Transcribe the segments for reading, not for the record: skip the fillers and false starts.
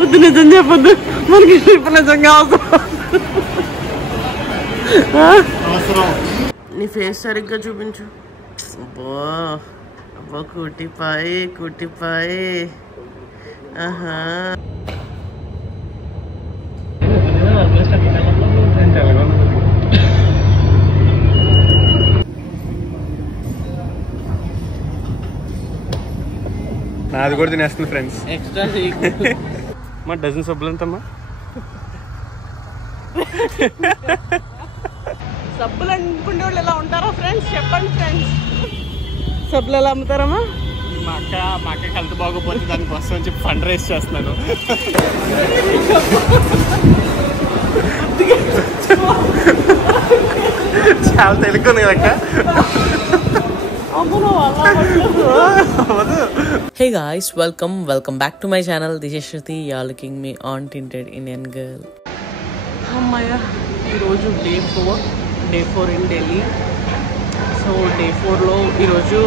వద్దు నిజం చెప్పొద్దు మనకి ట్రిప్ నిజంగా అవసరం. నీ ఫేస్ సరిగ్గా చూపించు. అబ్బా అబ్బా కుటిపాయి ఆహా. నాది కూడా తినేస్తుంది ఫ్రెండ్స్. ఎక్స్ట్రా మా డజన్ సబ్బులు ఎంతమ్మా? సబ్బులు అనుకునే వాళ్ళు ఎలా ఉంటారో ఫ్రెండ్స్ చెప్పండి ఫ్రెండ్స్. సబ్బులు ఎలా అమ్ముతారమ్మా? మా అక్క హెల్త్ బాగోపోతే దానికి వస్తా అని చెప్పి ఫండ్ రైజ్ చేస్తున్నాను. చాలా తెలుగుంది కదక్క. Hey guys, welcome back to my channel. This is Shruti. You are looking me on Tinted Indian Girl. అమ్మయ్య, ఈరోజు day 4 in Delhi. So day 4లో ఈరోజు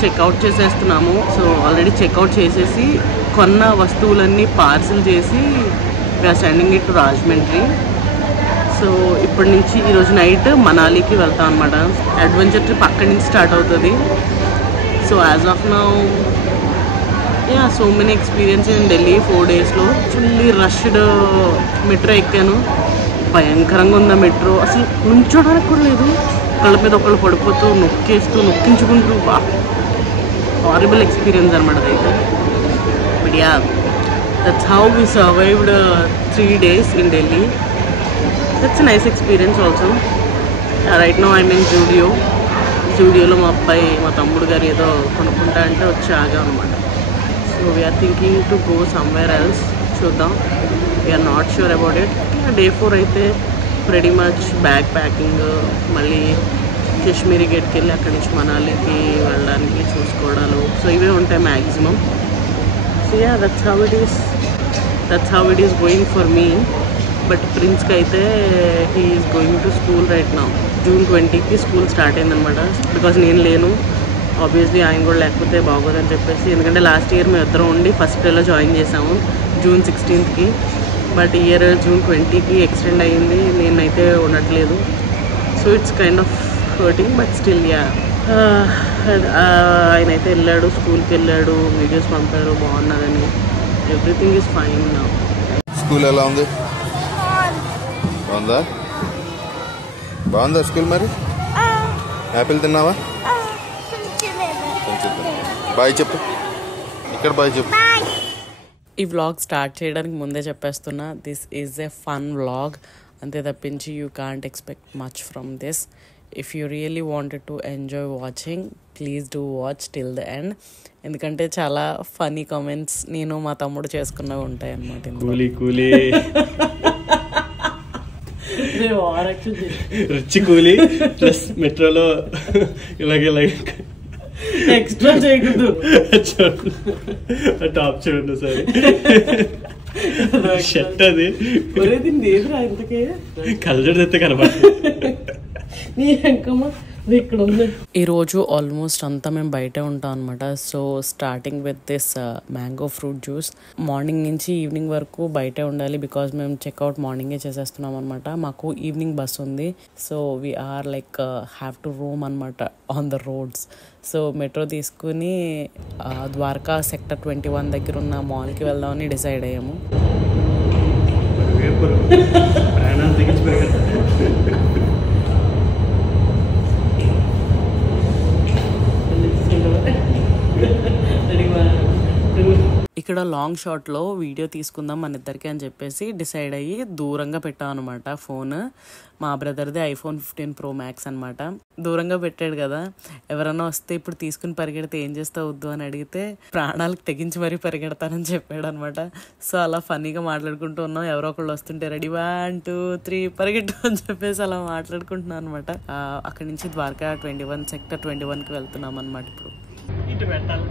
చెక్అవుట్ చేసేస్తున్నాము. సో ఆల్రెడీ చెక్అవుట్ చేసేసి కొన్న వస్తువులన్నీ పార్సిల్ చేసి we are sending it to Rajahmundry. So ఇప్పటి నుంచి ఈరోజు నైట్ మనాలికి వెళ్తాం అనమాట. అడ్వెంచర్ ట్రిప్ అక్కడి నుంచి స్టార్ట్ అవుతుంది. So as of now so many experience in Delhi 4 డేస్లో. ఫుల్లీ రష్డ్ మెట్రో ఎక్కాను. భయంకరంగా ఉంది ఆ మెట్రో. అసలు నుంచోడానికి కూడా లేదు. కళ్ళ మీద ఒకళ్ళు పడిపోతూ నొక్కించుకుంటూ హారిబుల్ ఎక్స్పీరియన్స్ అనమాట అదైతే. But yeah, that's how we survived 3 days in Delhi. That's nice experience also. Right now I'm in జూడియోలో మా తమ్ముడు గారు ఏదో కొనుక్కుంటా అంటే వచ్చి ఆగా అనమాట. So we are thinking to go somewhere else. చూద్దాం, we are not sure about it. Day 4 అయితే ప్రెటీ మచ్ బ్యాగ్ ప్యాకింగ్, మళ్ళీ కాశ్మీరీ గేట్కి వెళ్ళి అక్కడి నుంచి మనాలికి వెళ్ళడానికి చూసుకోవడాలు. సో ఇవే ఉంటాయి maximum. So yeah, that's how it is going for me. But ప్రిన్స్కి అయితే he is going to school right now. June 20కి స్కూల్ స్టార్ట్ అయిందనమాట. బికాజ్ నేను లేను, ఆబ్వియస్లీ ఆయన కూడా లేకపోతే బాగోదని చెప్పేసి. ఎందుకంటే లాస్ట్ ఇయర్ మేము ఇద్దరం ఉండి ఫస్ట్ డేలో జాయిన్ చేసాము June 16కి. బట్ ఇయర్ June 20కి ఎక్స్టెండ్ అయ్యింది. నేనైతే ఉండట్లేదు. So it's kind of hurting, but still yeah. ఆయన అయితే వెళ్ళాడు, స్కూల్కి వెళ్ళాడు, వీడియోస్ పంపారు బాగున్నదని. Everything is fine now. School ఎలా ఉంది? బాగుందా స్కూల్? మరి యాపిల్ తిన్నావా? బాయ్ చెప్పు. ఇక్కడ బాయ్ చెప్పు. ఈ వ్లాగ్ స్టార్ట్ చేయడానికి ముందే చెప్పేస్తున్నా, this is a fun vlog. అంతే తప్పించి you can't expect much from this. If you really wanted to enjoy watching, please do watch till the end. ఎందుకంటే చాలా ఫనీ కామెంట్స్ నేను మా తమ్ముడు చేసుకున్నవి ఉంటాయి అన్నమాట. రిచ్ కూలీ ప్లస్ మెట్రోలో ఇలాగే ఎక్స్ట్రా చేయకూడదు. టాప్ చూడండి సరే. షర్ట్ అది కలజోడు తెస్తే కనబడుతుంది. ఈరోజు ఆల్మోస్ట్ అంతా మేము బయటే ఉంటాం అనమాట. So starting with this mango fruit juice. Morning నుంచి ఈవినింగ్ వరకు బయటే ఉండాలి. బికాజ్ మేము చెక్అవుట్ మార్నింగే చేసేస్తున్నాం అనమాట. మాకు ఈవినింగ్ బస్ ఉంది. So we are like have to roam అనమాట on the roads. So metro తీసుకుని ద్వారకా సెక్టర్ 21 దగ్గర ఉన్న మాల్కి వెళ్దామని డిసైడ్ అయ్యాము. ఇక్కడ లాంగ్ షాట్లో వీడియో తీసుకుందాం మన ఇద్దరికి అని చెప్పేసి డిసైడ్ అయ్యి దూరంగా పెట్టాం అనమాట ఫోన్. మా బ్రదర్ది iPhone 15 Pro Max అనమాట. దూరంగా పెట్టాడు కదా, ఎవరైనా వస్తే ఇప్పుడు తీసుకుని పరిగెడితే ఏం చేస్తా వద్దు అని అడిగితే ప్రాణాలకు తెగించి మరీ పరిగెడతానని చెప్పాడు అనమాట. సో అలా ఫన్నీగా మాట్లాడుకుంటూ ఉన్నాం. ఎవరో ఒకళ్ళు వస్తుంటే రెడీ 1 2 3 పరిగెట్టు అని చెప్పేసి అలా మాట్లాడుకుంటున్నాం అనమాట. అక్కడి నుంచి ద్వారకా సెక్టర్ 21కి వెళ్తున్నాం అనమాట. ఇప్పుడు ఇటు పెట్టాలి.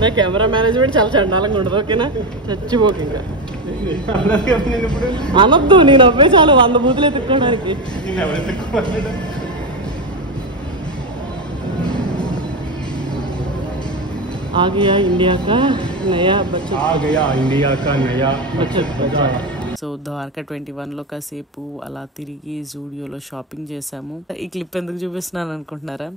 నాకు కెమెరా మేనేజ్మెంట్ చాలా చండాలంగా ఉండదు. ఓకేనా, చచ్చిపోకు ఇంకా అనొద్దు. నేను అవ్వే చాలు 100 బూతులు ఎత్తుక్కోవడానికి. आ गया इंडिया का नया बचत, आ गया इंडिया का नया बचत बाजार. సో ద్వారకా 21లో కాసేపు అలా తిరిగి జూడియోలో షాపింగ్ చేసాము. ఈ క్లిప్ ఎందుకు చూపిస్తున్నాను అనుకుంటున్నారా?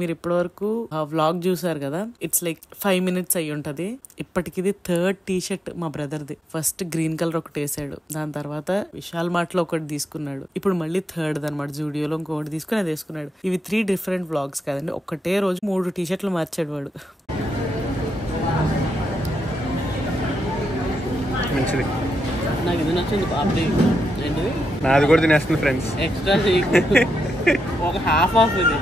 మీరు ఇప్పటివరకు వ్లాగ్ చూసారు కదా, ఇట్స్ లైక్ 5 minutes అయ్యి ఉంటది. ఇప్పటికి ఇది 3rd టీ-షర్ట్ మా బ్రదర్ది. ఫస్ట్ గ్రీన్ కలర్ ఒకటి వేసాడు, దాని తర్వాత విశాల్ మార్ట్ లో ఒకటి తీసుకున్నాడు, ఇప్పుడు మళ్ళీ 3rd అనమాట జూడియోలో ఇంకొకటి తీసుకుని అది వేసుకున్నాడు. ఇవి 3 different వ్లాగ్స్ కాదండి, ఒకటే రోజు 3 టీ-షర్ట్లు మార్చాడు వాడు. మంచిది, నాకు ఇది నచ్చింది. పాపడి ఏంటిది, నాది కూడా తినేస్తుంది ఫ్రెండ్స్. ఎక్స్ట్రా ఒక హాఫ్ ఆఫ్ ఇది.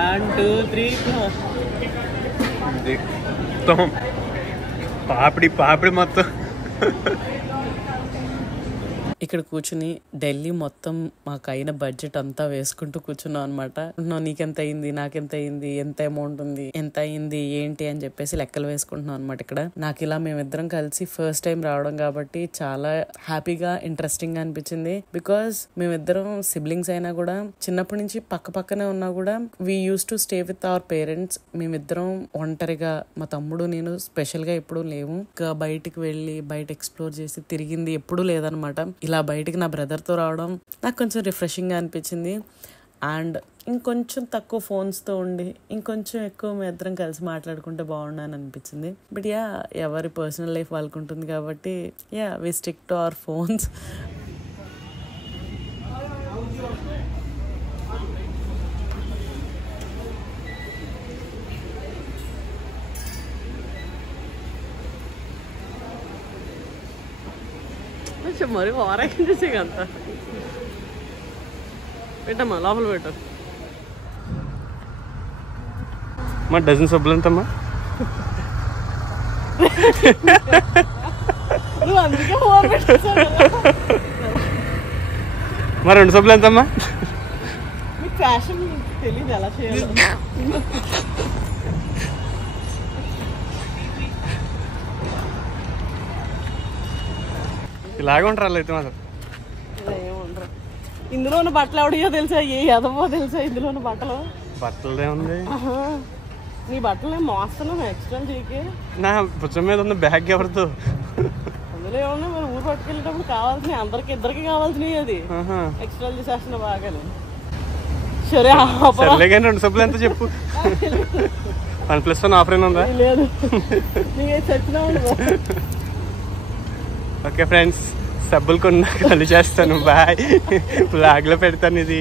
1 2 3 మొత్తం పాపిడి మొత్తం. ఇక్కడ కూర్చుని ఢిల్లీ మొత్తం మాకు అయిన బడ్జెట్ అంతా వేసుకుంటూ కూర్చున్నాం అనమాట. నీకెంత అయింది, నాకెంత అయింది, ఎంత అమౌంట్ ఉంది, ఎంత అయింది ఏంటి అని చెప్పేసి లెక్కలు వేసుకుంటున్నాం అనమాట. ఇక్కడ నాకు ఇలా మేమిద్దరం కలిసి ఫస్ట్ టైం రావడం కాబట్టి చాలా హ్యాపీగా ఇంట్రెస్టింగ్ గా అనిపించింది. బికాస్ మేమిద్దరం సిబ్లింగ్స్ అయినా కూడా చిన్నప్పటి నుంచి పక్క పక్కనే ఉన్నా కూడా we use to stay with our parents. మేమిద్దరం ఒంటరిగా, మా తమ్ముడు నేను స్పెషల్ గా ఎప్పుడూ లేవు. ఇంకా బయటికి వెళ్ళి బయట ఎక్స్ప్లోర్ చేసి తిరిగింది ఎప్పుడూ లేదనమాట. ఇలా బయటికి నా బ్రదర్తో రావడం నాకు కొంచెం రిఫ్రెషింగ్గా అనిపించింది. అండ్ ఇంకొంచెం తక్కువ ఫోన్స్తో ఉండి ఇంకొంచెం ఎక్కువ మీ ఇద్దరం కలిసి మాట్లాడుకుంటే బాగుండని అనిపించింది. బట్ ఎవరి పర్సనల్ లైఫ్ వాళ్ళకు ఉంటుంది కాబట్టి we stick to our phones. మరి ఓవరాక్షన్ చేసే అంత పెట్టమ్మా, లోపల పెట్టు. మా డజన్ సబ్బులు ఎంతమ్మా? నువ్వు అందుకే ఓవర్ పెట్టేసావు. మరి 2 సబ్బులు ఎంతమ్మా? మీకు ఫ్యాషన్ తెలియదు ఎలా చేయాలి. ఇలాగే ఉంటారు అయితే మాత్రం. ఏముండరు. ఇందులో ఉన్న బట్టలు ఎవడియో తెలుసా, ఏ ఎదవో తెలుసా ఇందులో ఉన్న బట్టలదే ఉంది. నీ బట్టలు మోస్తున్నాను ఎక్స్ట్రా చేయకి. నా భుజం మీద ఉన్న బ్యాగ్ ఎవరితో? అందులో ఏమన్నా మరి ఊరు పట్టుకెళ్ళేటప్పుడు కావాల్సినవి, అందరికి ఇద్దరికి కావాల్సినవి. అది ఎక్స్ట్రా చేసేస్తున్నా బాగానే. సరే కానీ 2 సబ్బులు ఎంత చెప్పు? 1+1 ఆఫర్ ఉందా? లేదు, నీకు చచ్చినా. ఓకే ఫ్రెండ్స్, సబ్బులు కొన్నా కలు చేస్తాను. బాయ్. బ్లాగ్ లో పెడతాను ఇది.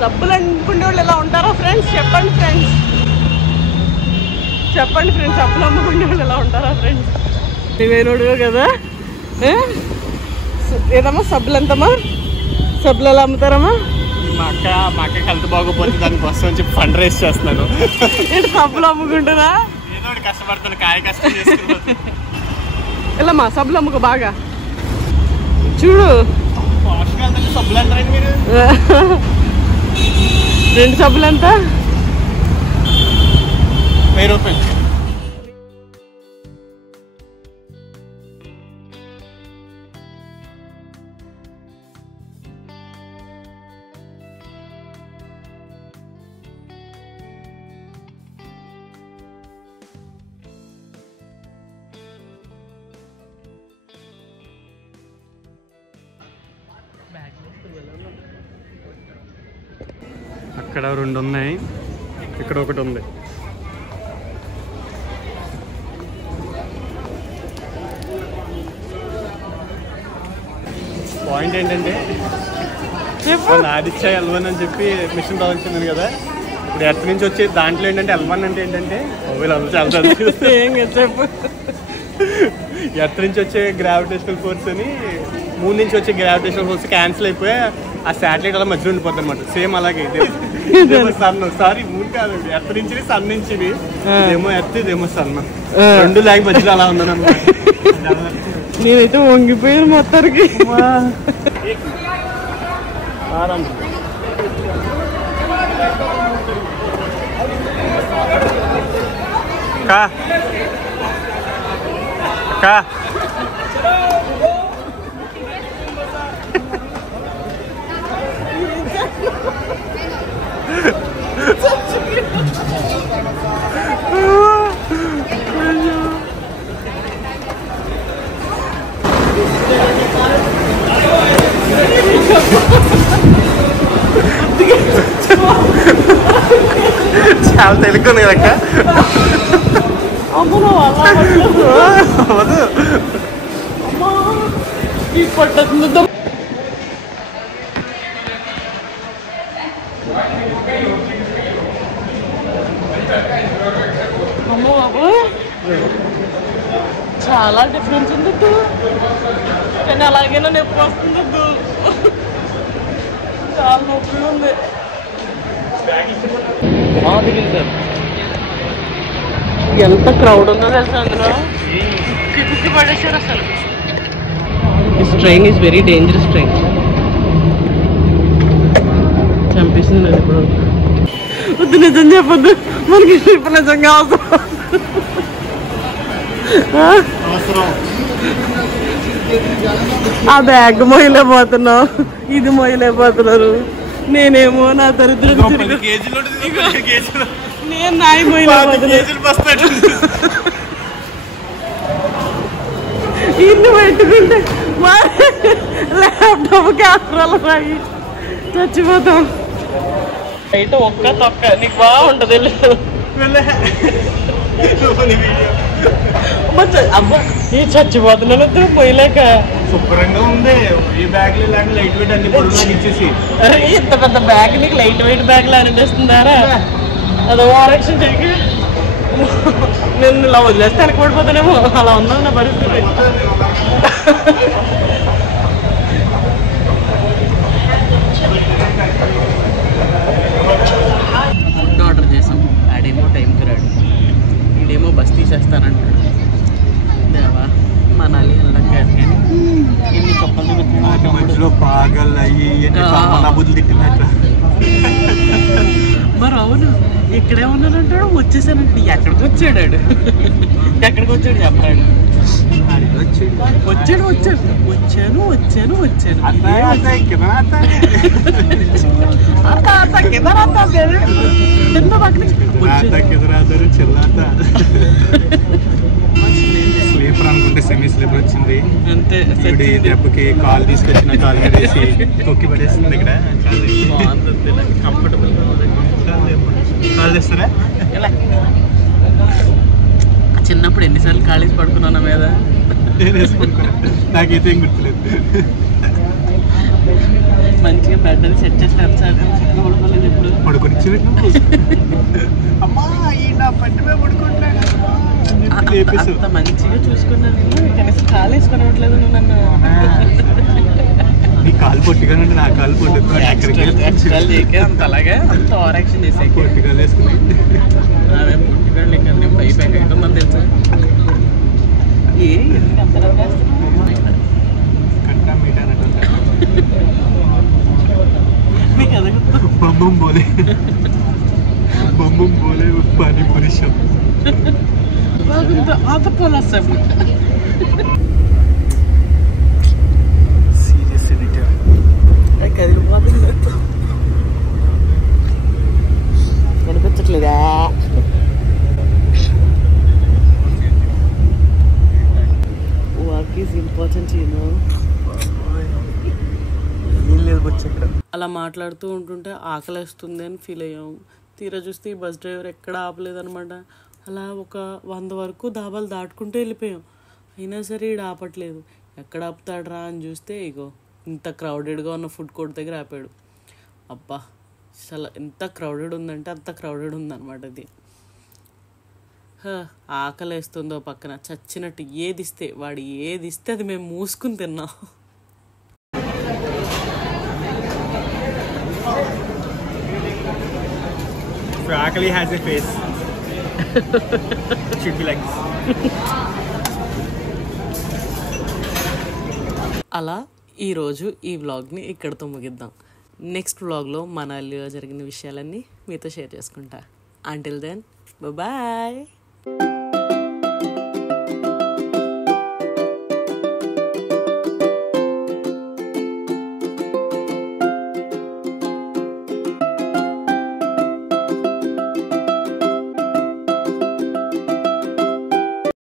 సబ్బులు అనుకునే వాళ్ళు ఎలా ఉంటారో ఫ్రెండ్స్ చెప్పండి. సబ్బులు అమ్ముకునే వాళ్ళు ఎలా ఉంటారా ఫ్రెండ్స్? నువ్వేనోడుగా కదా. ఏదమ్మా సబ్బులు ఎంతమ్మా? సబ్బులు ఎలా అమ్ముతారమ్మా? మా అక్క హెల్త్ బాగోపోతే దానికోసం అని చెప్పి ఫండ్ రైజ్ చేస్తున్నాను. సబ్బులు అమ్ముకుంటున్నా, ఏదో కష్టపడుతాను, కష్టం చేసుకుంటాను. వెళ్ళమ్మా సబ్బులు అమ్ముకో బాగా. చూడు సబ్బులు అంటారండి మీరు. 2 సబ్బులు ఎంత? 1000 రూపాయలు. అక్కడ 2 ఉన్నాయి, ఇక్కడ ఒకటి ఉంది. పాయింట్ ఏంటంటే ఆదిత్య L1 అని చెప్పి మిషన్ రావాల్సింది కదా. ఇప్పుడు ఎర్త్ నుంచి వచ్చే దాంట్లో ఏంటంటే L1 అంటే ఏంటంటే చెప్పు, ఎర్త్ నుంచి వచ్చే గ్రావిటేషనల్ ఫోర్స్ అని, మూన్ నుంచి వచ్చే గ్రావిటేషనల్ ఫోర్స్ క్యాన్సిల్ అయిపోయి ఆ శాటిలైట్ అలా మధ్యలో ఉండిపోతుంది అనమాట. సేమ్ అలాగే సన్, సారీ మూన్ కాదండి, ఎర్త్ నుంచి సన్ నుంచి, ఇదేమో ఎర్త్ ఇదేమో సన్, 2 లాగ్ మధ్యలో అలా ఉందని అనమాట. నేనైతే వంగిపోయాను మొత్తానికి. అక్క అక్క చాలా తెలుగుంది కదక్క. చాలా డిఫరెన్స్ ఉంది కానీ అలాగైనా నొప్పి వస్తుంది. చాలా నొప్పి ఉంది. ఎంత క్రౌడ్ ఉందో తెలుసా అందులో. కుక్కి పడేశారు అసలు. This train is very dangerous train. చంపేసింది నేను ఇప్పుడు. వద్దు, నిజం చెప్పొద్దు, మనకి ఇప్పుడు నిజంగా అవసరం. ఆ బ్యాగ్ మొయ్యలేకపోతున్నావు, ఇది మొయ్యలేకపోతున్నారు. నేనేమో నా దరిద్రం నేను నాయి మొయ్యలేకపోతున్నా. ఇన్ని పెట్టుకుంటే ల్యాప్టాప్ కెమెరాలు రాయి చచ్చిపోతాం. బయట ఒక్క తొక్క నీకు బాగుంటది. అబ్బా ఈ చచ్చిపోతున్నాను పోయలేక. శుభ్రంగా ఉంది ఈ బ్యాగ్ లైట్ వెయిట్ అన్ని పొడుగు ఇచ్చేసి. ఇంత పెద్ద బ్యాగ్ నీకు లైట్ వెయిట్ బ్యాగ్ లా అనిపిస్తుందారా? అది ఓవరాక్షన్ చేయక నేను ఇలా వదిలేస్తే వెనకబడిపోతానేమో. అలా ఉన్నది నా పరిస్థితి. ఫుడ్ ఆర్డర్ చేసాం. ఆడేమో టైంకి రాడు, ఈడేమో బస్ తీసేస్తానంటాడు. దేవా మనాలి వెళ్ళడం కాదు కానీ ఎన్ని చొప్పలు మధ్యలో పాగల్ అయ్యి బుద్ధి తిట్టినట్టు. మరి అవును, ఇక్కడే ఉన్నానంటాడు. వచ్చేసానంటే ఎక్కడికి వచ్చాడు? ఎక్కడికి వచ్చాడు చెప్పాడు. వచ్చాను స్లీపర్ అనుకుంటే సెమీ స్లీపర్ వచ్చింది అంతే. దెబ్బకి కాల్ తీసుకొచ్చిన కాల్ వేసి తొక్కి పడేస్తుంది. ఇక్కడ కంఫర్టబుల్ కాల్ చేస్తారా? చిన్నప్పుడు ఎన్నిసార్లు కాలేజ్ పడుకున్నాను మీద. నాకైతే ఏం గుర్తులేదు. మంచిగా బెడ్ సెట్ చేస్తారు సార్. పడుకోలేదు ఎప్పుడు. పడుకొని అమ్మా ఈయన పట్టుమే పడుకుంటాడు. అంత మంచిగా చూసుకున్నాను నేను. కనీసం కాలు వేసుకునట్లేదు నువ్వు నన్ను. నీ కాలు పొట్టిగానండి, నా కాలు పొట్టుకుని అంత అలాగే అంత ఓవర్ యాక్షన్ చేసే పొట్టిగా వేసుకుని. అదే పొట్టిగాళ్ళు ఇంకా నేను పైకి అవుతుందని తెలుసా? ఏ ఎందుకు అంత కట్టా మీట మీకు అదే బొమ్మం బోలే పానీపూరి షాప్. ఆతపోలు వస్తాయి. కనిపించట్లేదా? Work is important you know. అలా మాట్లాడుతూ ఉంటుంటే ఆకలేస్తుంది అని ఫీల్ అయ్యాము. తీరా చూస్తే ఈ బస్ డ్రైవర్ ఎక్కడ ఆపలేదనమాట. అలా ఒక 100 వరకు దాబాలు దాటుకుంటూ వెళ్ళిపోయాం. అయినా సరే ఈడు ఆపట్లేదు. ఎక్కడ ఆపుతాడరా అని చూస్తే ఇగో ఇంత క్రౌడెడ్గా ఉన్న ఫుడ్ కోర్ట్ దగ్గర ఆపాడు. అబ్బా అసలు ఎంత క్రౌడెడ్ ఉందంటే అంత క్రౌడెడ్ ఉందన్నమాట. అది ఆకలేస్తుందో పక్కన చచ్చినట్టు వాడు ఏది ఇస్తే అది మేము మూసుకుని తిన్నాం. Broccoli has a face. Should be like this. అలా ఈరోజు ఈ వ్లాగ్ని ఇక్కడితో ముగిద్దాం. నెక్స్ట్ వ్లాగ్లో మనాలిలో జరిగిన విషయాలన్నీ మీతో షేర్ చేసుకుంటా. Until then bye.